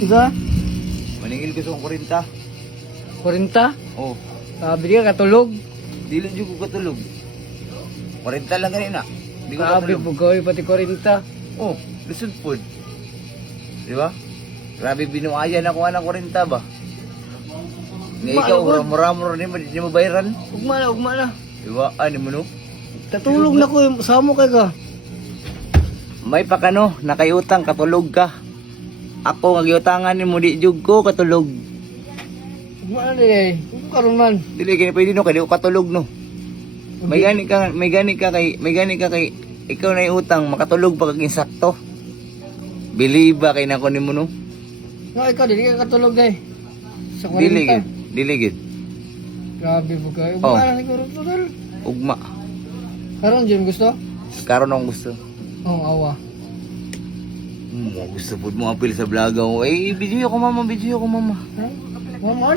Diba? Maningil ko sa 40. 40? Oh, Sabi ka katulog. dili jud ko katulog. 40 lang kanina. Di ko Sabi katulog. po gawin pati 40. Oh, lisod po. Di ba? Grabe binuayan ako ng 40 ba? Nga ikaw, mura-mura di mo bayaran. Ugma na. Di ba? Ano mo no? Tatulog na ko, samo kay ka. May pakano, nakayutang, katulog ka. Ako, nagyutangan ni mo, di jug ko, katulog. Ugma na din eh. Kung karoon man. Dili, kaya pwede no, kaya di ko katulog no. May gani ka kay, ikaw na yung utang, makatulog pa kaging sakto. Biliba kay nako ni mo no. No, ikaw, dili ka katulog eh. Sa 40. Dili gid. Grabe po kayo. Oh. Ugma na siguro total. Ugma. Karoon dyan gusto? Karon akong gusto. Oo, awa. Gusto po mo apil sa vlog ako. Eh, video ko mama. Ha? Mo